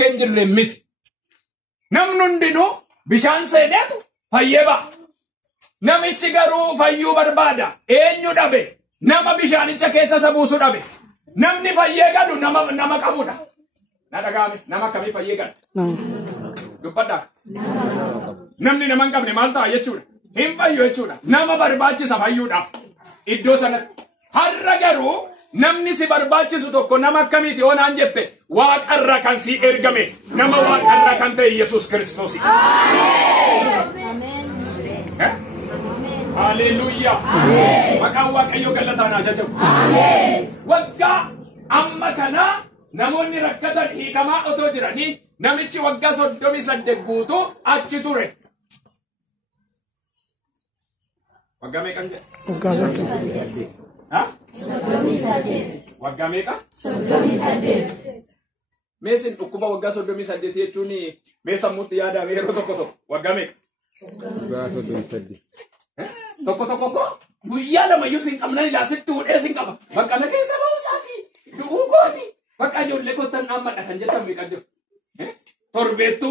bakkeen jirre miti. Namni hundinuu bishaan seeneetu fayyee ba'a. Namichi garuu fayyuu barbaada. Eenyu dhabe? Nama bishaanicha keessa isa buusu dhabe. Namni fayyee galu nama qabudha. Na dhagaamis nama akkamii fayyee galu? Dubbadhaa. Namni nama hin qabne maal ta'a jechuudha? Hin fayyu jechuudha. Nama barbaachisa fayyuudhaaf. Iddoo sanatti. Har'a garuu namni si barbaachisu tokko nama akkamiiti oonaan jette waaqarra kan si ergame nama waaqarra kan ta'e Yesuus Kiristoos. Haleluuyaa. Maqaan Waaqayyoo galataan haa jajamu. Waggaa amma kana namoonni rakkatan hiikamaa otoo jiranii namichi waggaa 38 guutuu achi ture. Waggaa meeqan jedhe? Waggaa 38. Waggaa meeqa? 38. Meesin dhukkuba waggaa 38 jechuun mee sammuutti yaadame yeroo tokko waggaa meeqa? Waggaa 38. Tokko guyyaa lamayyuu sin qabnan ilaa sitti hudhee sin qaba. Bakka na keessa ba'uu isaati. Du'uu kooti. Bakka ijoollee kottan dhaammadha kan jettan meeqa jiru? Torbeettu.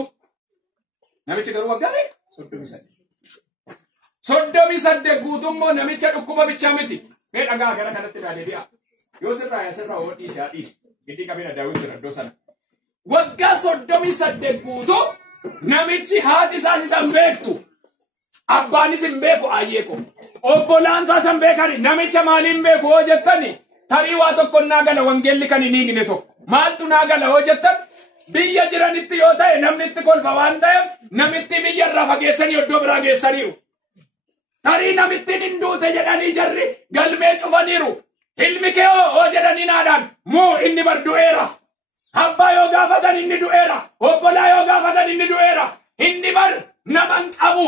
Namichi garuu waggaa meeqa? 38. 38 guutummoo namicha dhukkuba bichaa miti. Mee dhagaa gara kanatti naa deebi'a. Yoo sirraa oo dhiise haa dhiisu. Giddii qabeenya daawwitu jira iddoo sana. Waggaa 38 guutuu namichi haati isaas isan beektu. Abbaanis hin beeku ayyeeko. Obbolaan isaas hin beekani. Namicha maaliin beeku hoo jettani? Tarii waa tokko naa gala wangeelli kan hin hiikne tokko. Maaltu naa gala hoo jettan? Biyya jiranitti yoo ta'e namni itti kolfa waan ta'eef namitti biyya irraa fageessanii iddoo biraa geessaniiru. Tarii namittiin hin duute jedhanii jarri galmee cufaniiru. Ilmi kee hoo jedhanii naadhaan moo inni bar du'eera. Abbaa yoo gaafatan inni du'eera. Obbolaa yoo gaafatan inni du'eera. Inni bar nama hin qabu.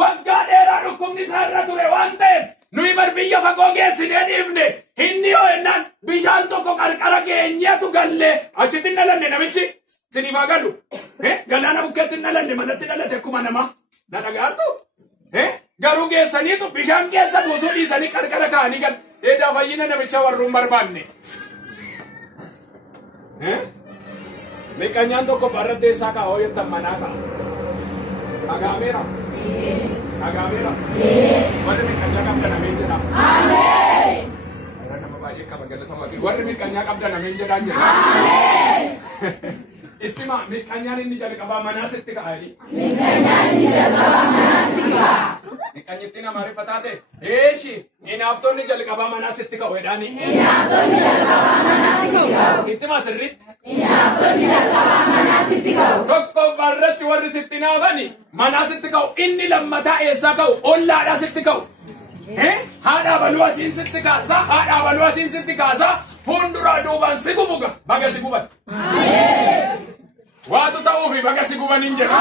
Waggaa dheeraa dhukkubni isaa irra ture waan ta'eef nuyi bar biyya fagoo geessinee dhiifne inni yoo jennaan bishaan tokko qarqara keenyatu gallee achitti hin dhalanne namichi siniif haa galu galaana bukkeetti hin dhalanne manatti dhalate akkuma namaa na dhagaartu garuu geessaniitu bishaan keessa buusuu dhiisanii qarqara kaa'anii gal eedaa fayyina namicha warruun barbaanne. Miqanyaan tokko barra teessaa kaa'oo jettan manaa ka'a. Agaameera. Agaameera. Warri miqanyaa qabda nameen jedha. Ameen. Warra nama baay'ee qaba galatama. Warri miqanyaa qabda nameen jedhaan jedha. Itti maa miqanyaan inni jalqabaa manaa sitti ka'aadhi. Miqanyaan inni jalqabaa manaa sitti ka'a. Miqanyitti nama rifataa ta'e. Eeshi hinaaftonni jalqabaa manaa sitti ka'u jedhaani. Hinaaftonni jalqabaa manaa sitti ka'u. Itti maa sirriitti. Hinaaftonni jalqabaa manaa sitti ka'u. Tokko barratti warri sitti naafani manaa sitti ka'u. Inni lammataa eessaa ka'u? Ollaadhaa sitti ka'u. Haadhaa baluu asiin sitti kaasa. Haadhaa baluu asiin sitti kaasa. Fuulduraa duubaan si gubuga. Baga si guban. Waatu ta'uufi baga si guban hin jedhu.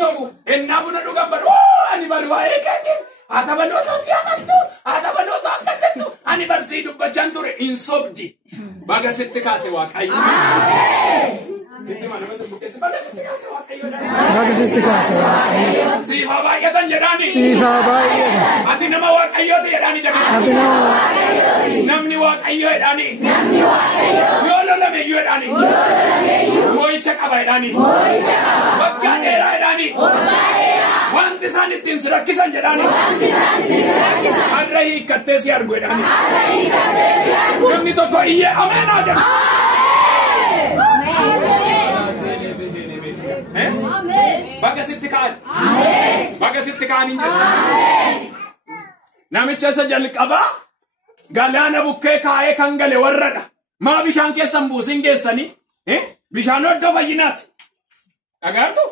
Sobu. Ennaa buna dhugan badu. Ani badu waa'ee kenni. Haata balootaa si haqattu. Haata balootaa haqattu. Ani barsii dubbachaan ture hin sobdi. Baga sitti kaase Waaqayyo. Itti mana masa bukeessi baga sitti kaase Waaqayyo. Baga sitti kaase Waaqayyo. Siifaa baay'atan jedhaani. Siifaa baay'atan. Ati nama Waaqayyooti jedhaani jabeessa. Ati nama Waaqayyooti. Namni Waaqayyo jedhaani. Namni Waaqayyo. Yoo lolameeyyuu jedhaani. Yoo lolameeyyuu. Moo'icha qaba jedhaani. Moo'icha qaba. Waggaa dheeraa jedhaani. Waggaa dheeraa. Wanti isaan ittiin si rakkisan jedhaani. Wanti isaan ittiin si rakkisan. Har'a hiikkattee si argu jedhaani. Har'a hiikkattee si argu. Namni tokko iyyee ameenaa jedha. Baga sitti ka'an. Baga sitti ka'an hin jedhu. Namicha isa jalqabaa galaana bukkee kaa'ee kan gale warradha. Maa bishaan keessan buusin geessanii? Bishaan iddoo fayyinaati. Dhagaartu?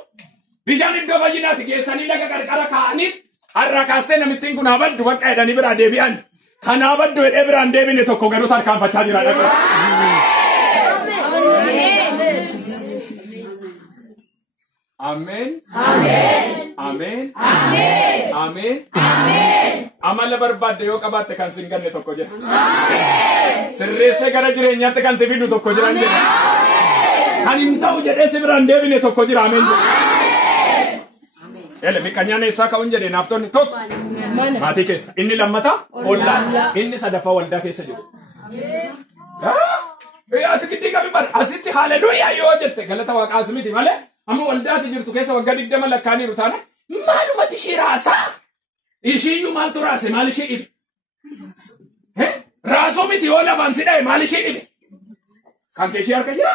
Bishaan iddoo fayyinaati geessanii laga qarqara kaa'anii har'a kaastee namittiin kun habaddu bakka jedhanii biraa deebi'an. Kan habaddu jedhee biraan deebine tokko garuu tarkaanfachaa jira. Amen. Amen. Amen. Amen. Amen. Amen. Amala barbaadde yoo qabaatte kan sin ganne tokko jira. Amen. Sirreessee gara jireenyaatti kan si fidu tokko jira. Amen. Kan hin ta'u jedhee si biraan deebine tokko jira. Amen. Ele mikanyana isaka unjere naftonni tok. Maatii keessa. Inni lammata ollaa. Inni sadaffaa waldaa keessa jiru. Ati giddi qabi bar asitti haleluuyaa yoo jette galata waaqaa miti malee amma waldaati jirtu keessa waggaa 20 lakkaaniiru taane maalumatti ishii raasaa. Ishiiyyuu maaltu raase maal ishii dhibe? Raasoo miti yoo lafaan si dhaye maal ishii dhibe? Kan kee ishii harka jira?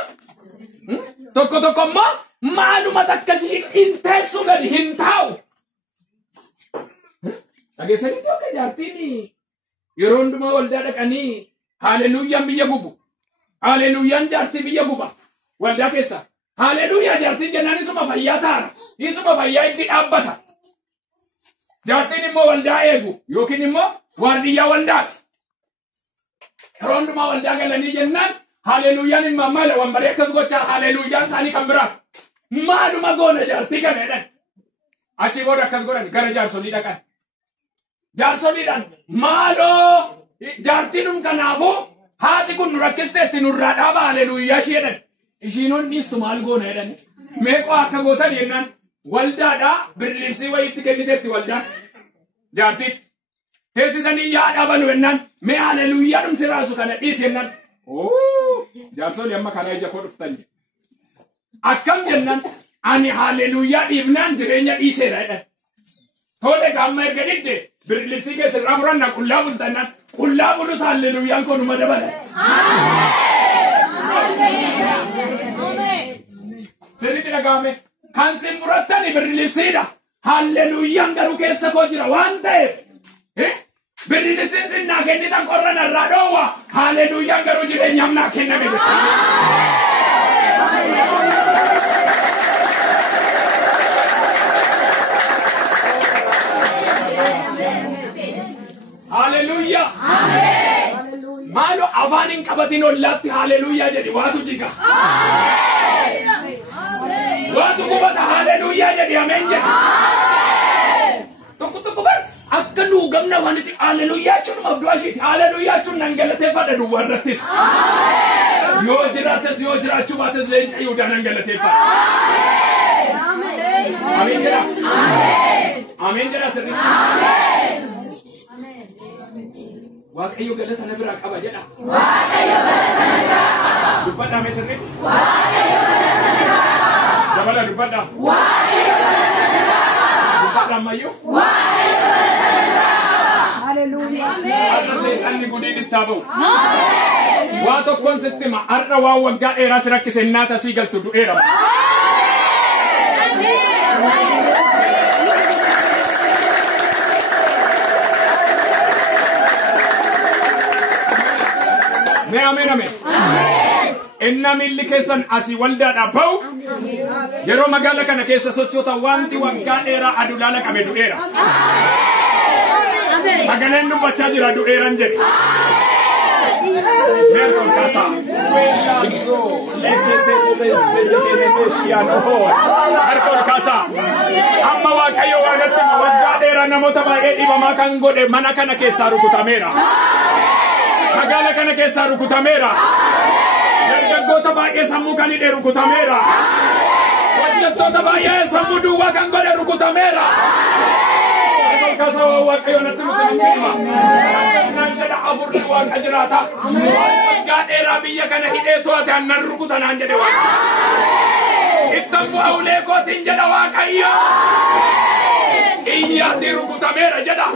Tokko tokko immoo maalumatti akkasii hin teessu gadi hin taa'u. Dhageessanitti akka jaartiin yeroo hundumaa waldaa dhaqanii haleluuyaan biyya gubu. Haleluuyaan jaartii biyya guba. Waldaa keessa. Haleluuyaa jaartiin jennaan isuma fayyaa taara. Isuma fayyaa itti dhaabbata. Jaartiin immoo waldaa eegu yookiin immoo waardiyyaa waldaati. Yeroo hundumaa waldaa galanii jennaan haleluuyaan immoo maala wambaree akkas gochaa haleluuyaan isaanii kan biraa. Maaluma goona jaartii kana jedhan. Achi booda akkas godhan gara jaarsolii dhaqan. Jaarsoliidhaan maaloo jaartiin kanaafuu haati kun nu rakkisteetti nurraa dhaaba haleluuyaa ishee jedhan. Ishiin dhiistu maal goona jedhan. Meeqoo akka gootan jennaan waldaadhaa birliibsii wayiitti kenniteetti waldaan. Jaartiitti teessisanii yaa dhaabanu jennaan mee haleluuyaa dhumsi raasu kana dhiisi jennaan. Jaarsolii amma karaa ija koo dhuftan. Akkam jennaan ani haleluuyaa dhiibnaan jireenya dhiiseera jedhan. Tole gamma erga didde birliibsii keessa irraa furanna qullaa bultannaan qullaa bulus haleluuyaan kun numa dabala. Sirriitti dhagahame kan sin murattani birliibsiidha. Haleluuyaan garuu keessa koo jira waan ta'eef. Birliibsiin sin naa kennitan qorran irraa dhoowwa. Haleluuyaan garuu jireenyaaf naa kenname. Haleluuyaa. Maalo afaan hin qabatin ollaatti haleluuyaa jedhi waatu jiga. Waatu qubata haleluuyaa jedhi ameen jedhi. Tokko bar akka nuu gamna waan itti haleluuyaa jechuun abduu ashiiti. Haleluuyaa jechuun nan galateeffadha duwwaa irrattis. Yoo jiraates yoo jiraachuu baates leenca Yihudaa nan galateeffadha. Ameen jedha. Ameen jedha sirriitti. Waaqayyo galata na biraa qaba jedha. Waaqayyo galata na biraa qaba. Dubbadhaa mee sirriitti. Waaqayyo galata na biraa qaba. Dabala dubbadhaa. Waaqayyo galata na biraa qaba. Dubbadhaa ammayyuu. Waaqayyo galata na biraa qaba. Haleluuyaa. Har'a seexanni gudiin itti haa ba'u. Waa tokkoon sitti hima har'a waan waggaa dheeraa si rakkise naata sii galtu du'eera. Amen, amen. Inna milli keessan asii waldaadhaa ba'u yeroo magaala kana keessa sochoota wanti waggaa dheeraa adulaala qabe du'eera. Sagaleen dubbachaa jira du'eeran jedhe. Merton kasa. Merton kasa. Amma waaqayyo waaqatti waggaa dheeraa namoota baay'ee dhibamaa kan godhe mana kana keessaa rukutameera. Magala kana keessa rukutameera. Dargaggoota baay'ee sammuu kan hidhee rukutameera. Hojjettoota baay'ee sammuu duwwaa kan godhe rukutameera. Kasa waaqayyo natti rukutameera. Naan jedha afurri waaqa jiraata. Waggaa dheeraa biyya kana hidhee to'ate annan rukuta naan jedhe waaqa. Ittan bu'aa ulee kootiin jedha waaqayyo. Iyyaatti rukutameera jedha.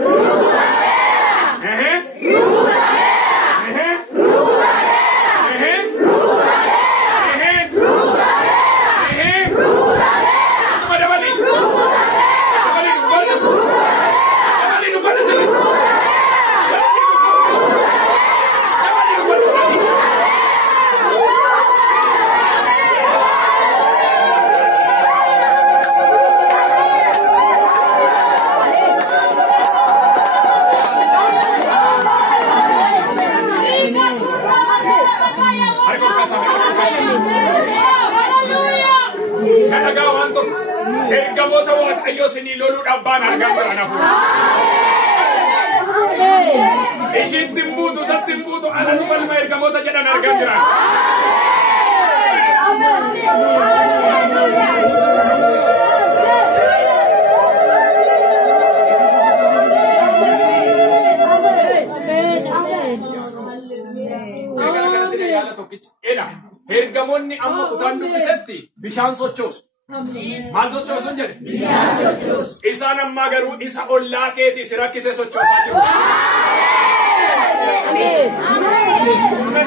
Ergamoota waaqayyo sinii loluudhaaf baan argaa jira nafu. Ishiitti hin buutu isatti hin buutu anatu balma ergamoota jedhan argaa jira. tokkicha. Ela ergamoonni amma kutaan dubbisetti bishaan sochoosu. Maal sochoosu jedhe? Bishaan sochoosu. Isaan ammaa garuu isa ollaa keetii si rakkisee sochoosaa jiru.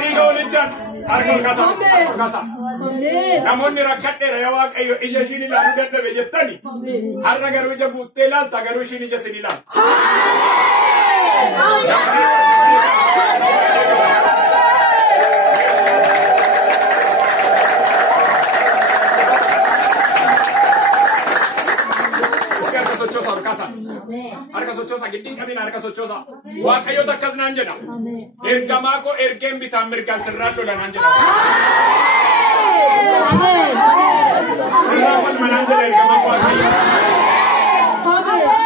Diiga olichaan harka ol kaasaa. Namoonni rakkadheera yaa Waaqayyo ija ishiin ilaaluu dadhabe jettani. Har'a garuu ija guuttee ilaalta garuu ishiin ija sin ilaalta. Harka sochoosa giddin qabin harka sochoosa. Waaqayyo takkas naan jedha. Ergamaa koo ergeen bitaan mirgaan sirraan lola naan jedha. Sirraan manaan jedha ergamaa Waaqayyo.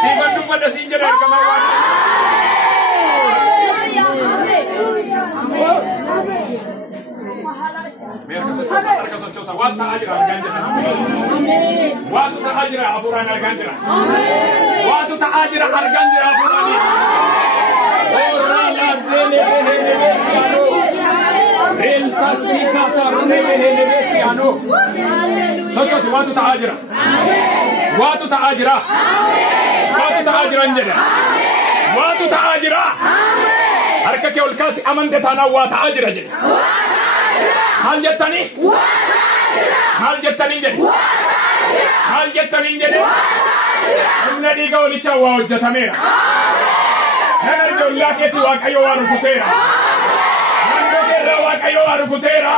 Siiban dubbadha siin jedha ergamaa Waaqayyo. Harka sochoosa waan ta'aa jira argaan jedha. Waatu ta'aa jira hafuuraan argaan jira. Waatu ta'aa jira argaan jira hafuuraan. Orala zele beheleesiano. Elta sikata beheleesiano. Sochoosi waatu ta'aa jira. Waatu ta'aa jira. Waatu ta'aa jira jedha. Waatu ta'aa jira. Harka kee ol kaasi amante taanaa waa ta'aa jira jedha. Maal jettanii? Maal jettanii jedhe? Maal jettanii jedhe? Humna dhiiga olichaa waa hojjetameera. Nama ijoollee keetii Waaqayyo waa rukuteera. Naannoo keerraa Waaqayyo waa rukuteera.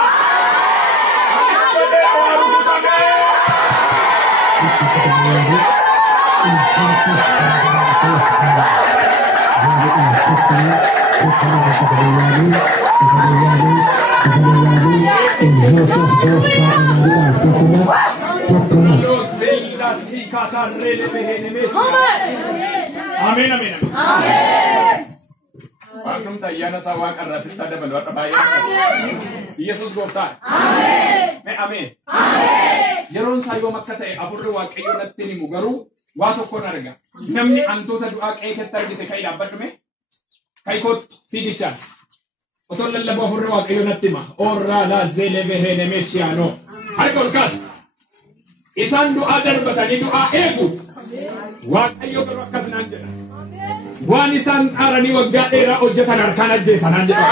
Naannoo waa rukutameera. Amin, amin, amin. Welcome to Yana Sawa Karasita de Belvata by Jesus Gota. Amen. Yeron Sayo Makate, Afuru Wakayonatini Mugaru, Wato Konaraga. Namni Antota to Akata de Kaida Batme, Kaikot Fidicha. Otolla la Bafuru Wakayonatima, Ora la Zelevehene Messiano. Harkolkas. Isan do adar batani do a egu. Waaqayyo barakas nanjela. Wan isan arani wagga era hojjetan harkaan ajjeesan nanjela.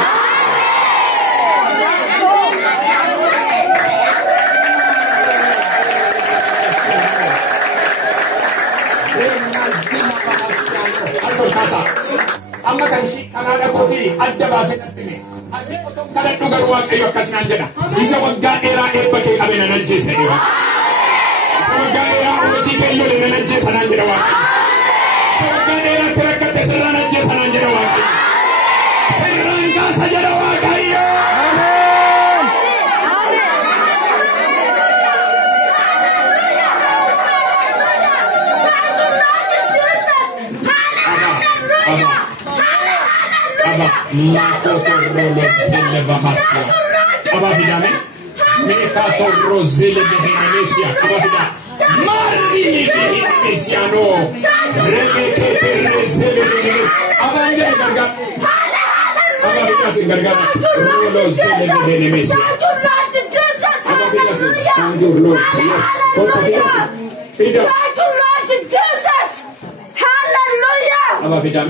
Amma kan shi kanada koti adda baase nattine. Ati oton kana dugar Waaqayyo akkas nanjela. Isa wagga era ebbake qabena nanjeese ewa. Sebagai orang jika lo dengan aja sana jerawat. Sebagai orang terakat serana aja sana jerawat. Serangka saja jerawat kayu. Abah, lato terlalu selebahasnya. Abah bidane. Mereka torrozele de Indonesia, apa tidak? Mari di Indonesiano, mereka terrezele de apa yang jadi gargat? Apa kita sih gargat? Torrozele de Indonesia. Apa kita sih? Tanjur lo, yes. Apa kita sih? Tidak. Apa tidak?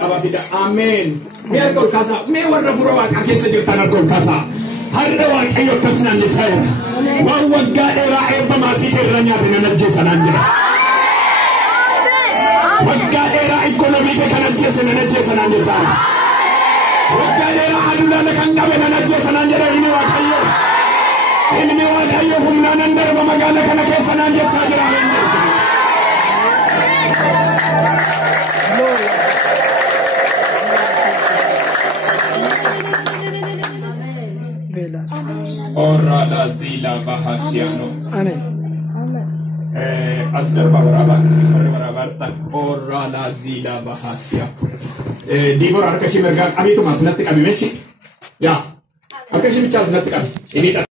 Apa tidak? Amin. Biar kau kasa, mewah rafurawak akhir sejak tanah kau kasa. Harda Waaqayyo kasnan jechaya wa wagga era ebba masike ranya bina jesananja wagga era economic kana jesananja jara wagga era adula kan gabe na jesananja ini Waaqayyo humna nandar ba magana kana kesananja jara Ora la zila bahasiano. Amen. Asder babaraba ora la zila bahasia. Dibor arkashi merga kami tu masnat kami meshi. Ya. Arkashi bicara masnat kami. Ini